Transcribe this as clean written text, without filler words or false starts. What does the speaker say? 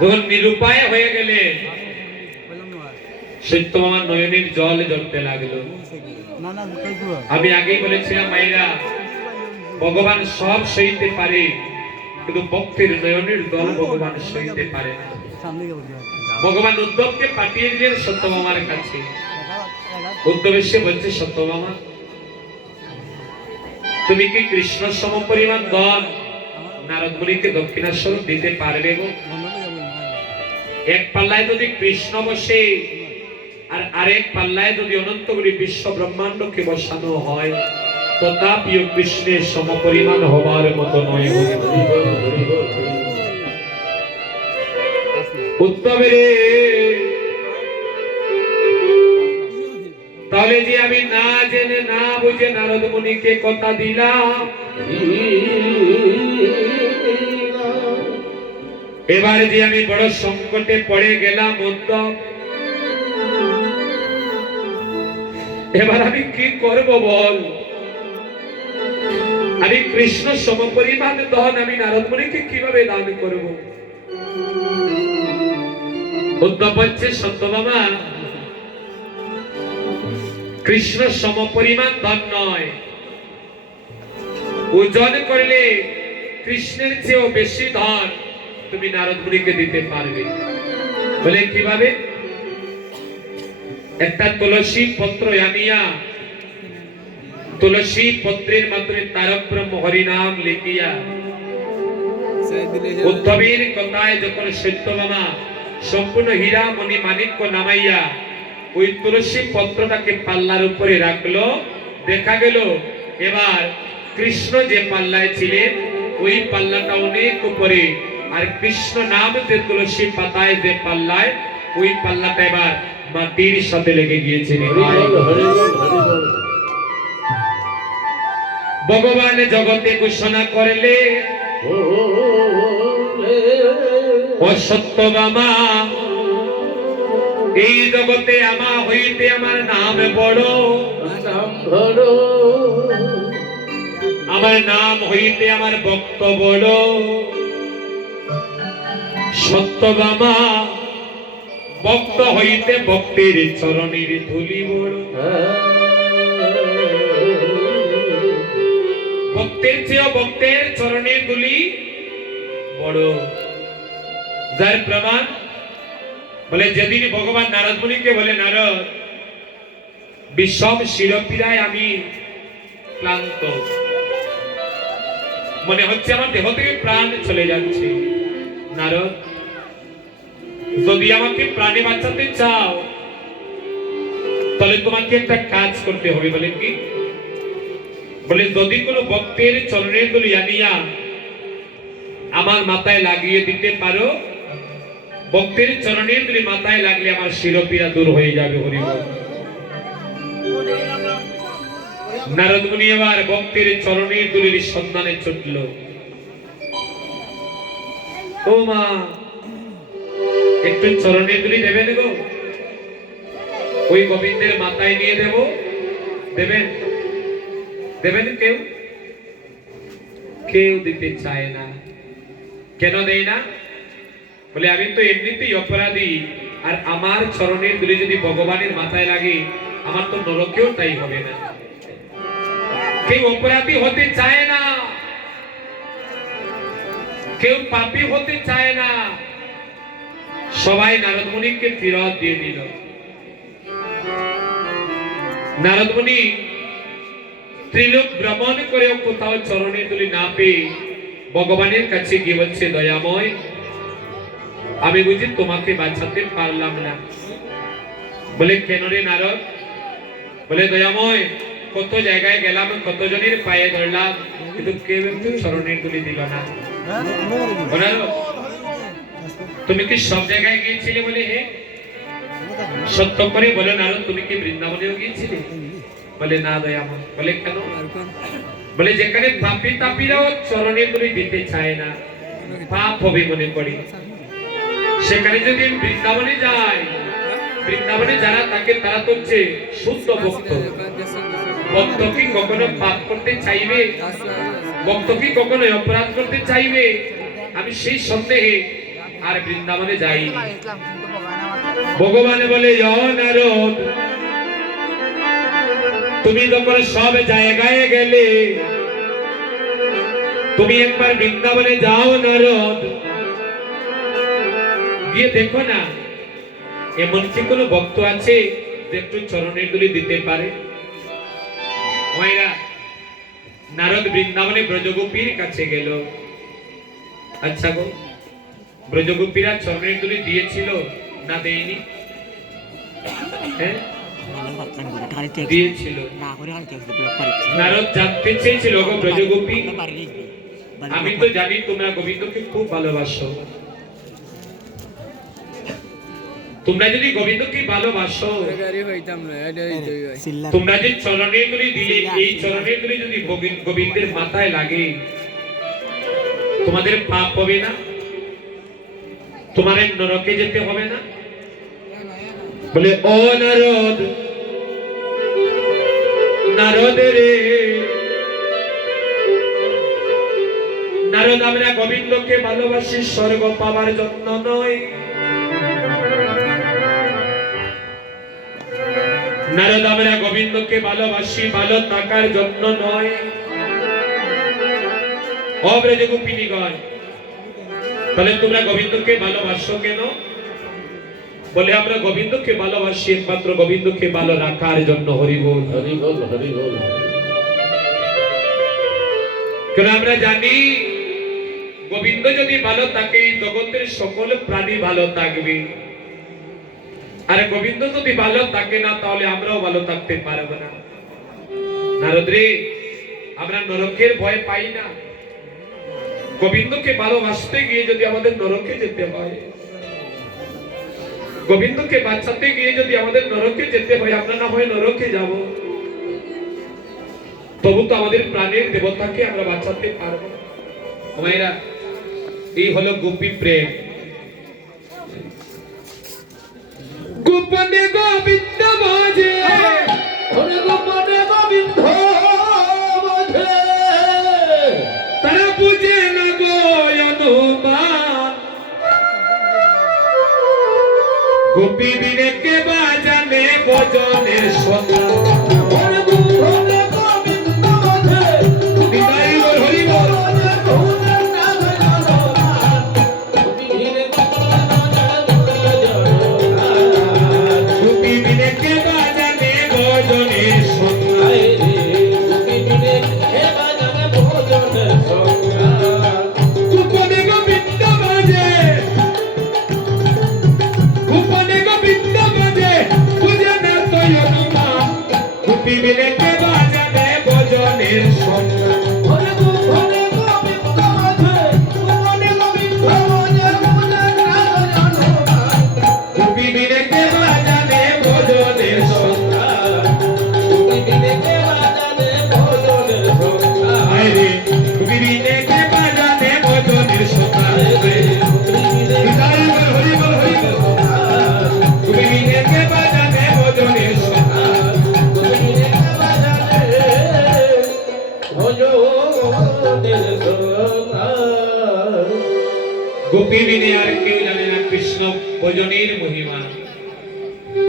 যখন নিরুপায় হয়ে গেলে সত্যভামার নয়নের জল ঝরতে লাগলো। আমি আগেই বলেছিলাম মায়েরা, ভগবান সব সইতে পারে, কিন্তু ভক্তের নয়নের জল ভগবান সইতে পারে না। ভগবান উদ্ধবকে পাঠিয়ে দিলেন সত্যভামার কাছে। উদ্ধব এসে বলছে, সত্যভামা, তুমি কি কৃষ্ণ সম পরিমাণ ধন নারদ মুনিকে দক্ষিণাস্বরূপ দিতে পারবে গো? এক পাল্লায় যদি কৃষ্ণ বসে আর আরেক পাল্লায় যদি অনন্তগুলি বিশ্ব ব্রহ্মাণ্ডকে বসানো হয়, তথাপিও কৃষ্ণের সম পরিমাণ হবার মতো নয়। উদ্ধবের তাহলে যে আমি না জেনে না বুঝে নারদ মুনিকে কথা দিলাম, এবারে যে আমি বড় সংকটে পড়ে গেলাম উদ্ধব, এবার আমি কি করব বল? আমি কৃষ্ণ সম পরিমাণ ধন আমি নারদ মুনিকে কিভাবে দান করব? উদ্ধব বলছে, সত্যভামা, কৃষ্ণ সম পরিমাণ ধন নয়, ওজন করলে কৃষ্ণের চেয়েও বেশি ধন তুমি নারদ মুনিকে দিতে পারবে। বলে কিভাবে? একটা তুলসী পত্র আনিয়া তুলসী পত্রের মাধ্যমে তারক ব্রহ্ম হরিনাম লিখিয়া উদ্ধবের কথায় যখন সত্যভামা সম্পূর্ণ হীরা মণি মাণিক্য নামাইয়া ওই তুলসী পত্রটাকে পাল্লার উপরে রাখলো, দেখা গেল এবার কৃষ্ণ যে পাল্লায় ছিলেন ওই পাল্লাটা অনেক উপরে, আর কৃষ্ণ নাম যে তুলসী পাতায় যে পাল্লায় ওই পাল্লাটা এবার মাটির সাথে লেগে গিয়েছে। ভগবান জগতে ঘোষণা করলে, ও সত্যভামা, এই জগতে আমা হইতে আমার নাম বড়, আমার নাম হইতে আমার ভক্ত বড়। সত্যভামা, ভক্ত হইতে ভক্তের চরণের ধুলি বড়। ভক্তের চেয়ে ভক্তের চরণের ধুলি বড়। যার প্রমাণ বলে, যেদিন ভগবান নারদ মুনিকে বলে, নারদ, বিষম শিরপীড়ায় আমি ক্লান্ত, মনে হচ্ছে আমার দেহ থেকে প্রাণ চলে যাচ্ছে। নারদ, যদি আমাকে প্রাণে বাঁচাতে চাও তাহলে তোমাকে একটা কাজ করতে হবে। বলে কি? বলে, যদি কোনো ভক্তের চরণের ধুলি আনিয়া আমার মাথায় লাগিয়ে দিতে পারো, ভক্তের চরণের ধুলি মাথায় লাগলে আমার শিরপীড়া দূর হয়ে যাবে। হরিবল। নারদ মুনি এবার ভক্তের চরণের ধুলির সন্ধানে ছুটল। ও মা, একটু চরণের ধুলি দেবেন গো? ওই গোবিন্দের মাথায় নিয়ে দেব, দেবেন? দেবেন? কেউ কেউ দিতে চায় না। কেন দেয় না? বলে, আমি তো এমনিতেই অপরাধী, আর আমার চরণের ধুলি যদি ভগবানের মাথায় লাগে আমার তো নরকেও তাই হবে না। কেউ অপরাধী হতে চায় না, কেউ পাপী হতে চায় না। সবাই নারদ মুনিকে ফিরত দিয়ে দিল। নারদ মুনি ত্রিলোক ভ্রমণ করেও কোথাও চরণের ধুলি না পেয়ে ভগবানের কাছে গিয়ে বলছে, দয়াময়, আমি বুঝি তোমাকে বাঁচাতে পারলাম না। বলে, কেন রে নারদ? বলে, দয়াময়, কত জায়গায় গেলাম, কত জনের পায়ে ধরলাম, কিন্তু কেউ একটু চরণের ধুলি দিল না। তুমি কি সব জায়গায় গিয়েছিলে? বলে, হে, সত্য করে বলো নারদ, তুমি কি বৃন্দাবনেও গিয়েছিলে? বলে, না দয়াময়। বলে, কেন? বলে, যেখানে পাপী তাপীরাও চরণের ধুলি দিতে চায় না, পাপ হবে মনে করি, সেখানে যদি বৃন্দাবনে যায়, বৃন্দাবনে যারা থাকে তারা তো হচ্ছে শুদ্ধ ভক্ত। ভক্ত কি কখনো পাপ করতে চাইবে? ভক্ত কি কখনো অপরাধ করতে চাইবে? আমি সেই সন্দেহে আর বৃন্দাবনে যাইনি। ভগবান বলে নারদ, তুমি যখন সব জায়গায় গেলে, তুমি একবার বৃন্দাবনে যাও নারদ, গিয়ে দেখো না এমন কি কোনো ভক্ত আছে যে একটু চরণের ধুলি দিতে পারে। মায়েরা, নারদ বৃন্দাবনে ব্রজগোপীর কাছে গেল। আচ্ছা গো, ব্রজগোপীরা চরণের ধুলি দিয়েছিল না দেয়নি? হ্যাঁ, দিয়েছিল। নারদ জানতে চেয়েছিল, গো ব্রজগোপী, আমি তো জানি তোমরা গোবিন্দকে খুব ভালোবাসো। তোমরা যদি গোবিন্দকে ভালোবাসো, তোমরা যে চরণের ধুলি দিলে, এই চরণের ধুলি যদি গোবিন্দের মাথায় লাগে, তোমাদের পাপ হবে না? তোমাদের নরকে যেতে হবে না? বলে ও নারদ, নারদ রে, নারদ, আমরা গোবিন্দকে ভালোবাসি স্বর্গ পাওয়ার জন্য নয়। নারদ, আমরা গোবিন্দকে ভালোবাসি ভালো থাকার জন্য নয়। অব্রজগোপিনীগণ, তাহলে তোমরা গোবিন্দকে ভালোবাসো কেন? বলে আমরা গোবিন্দকে ভালোবাসি একমাত্র গোবিন্দকে ভালো রাখার জন্য। হরি বল, হরি বল, হরি বল। কেন আমরা জানি গোবিন্দ যদি ভালো থাকে, জগতের সকল প্রাণী ভালো থাকবে। আর গোবিন্দ যদি ভালো থাকে না, তাহলে আমরাও ভালো থাকতে পারবো না। নারদ রে, আমরা নরকের ভয় পাই না। গোবিন্দকে ভালোবাসতে গিয়ে যদি আমাদের নরকে যেতে হয়, গোবিন্দকে বাঁচাতে গিয়ে যদি আমাদের নরকে যেতে হয়, আমরা না হয় নরকে যাব, তবু তো আমাদের প্রাণের দেবতাকে আমরা বাঁচাতে পারবো। মায়েরা, এই হলো গোপী প্রেম। গোপনে গোবিন্দ বাজে, গোপনে গোবিন্দ বাজে, তারা বুঝে না গো অনুমান। গোপী বিনে কে বাজানে ভজনের সন্ধান। গোপী বিনে আর কেউ জানে না কৃষ্ণ ভজনের মহিমা।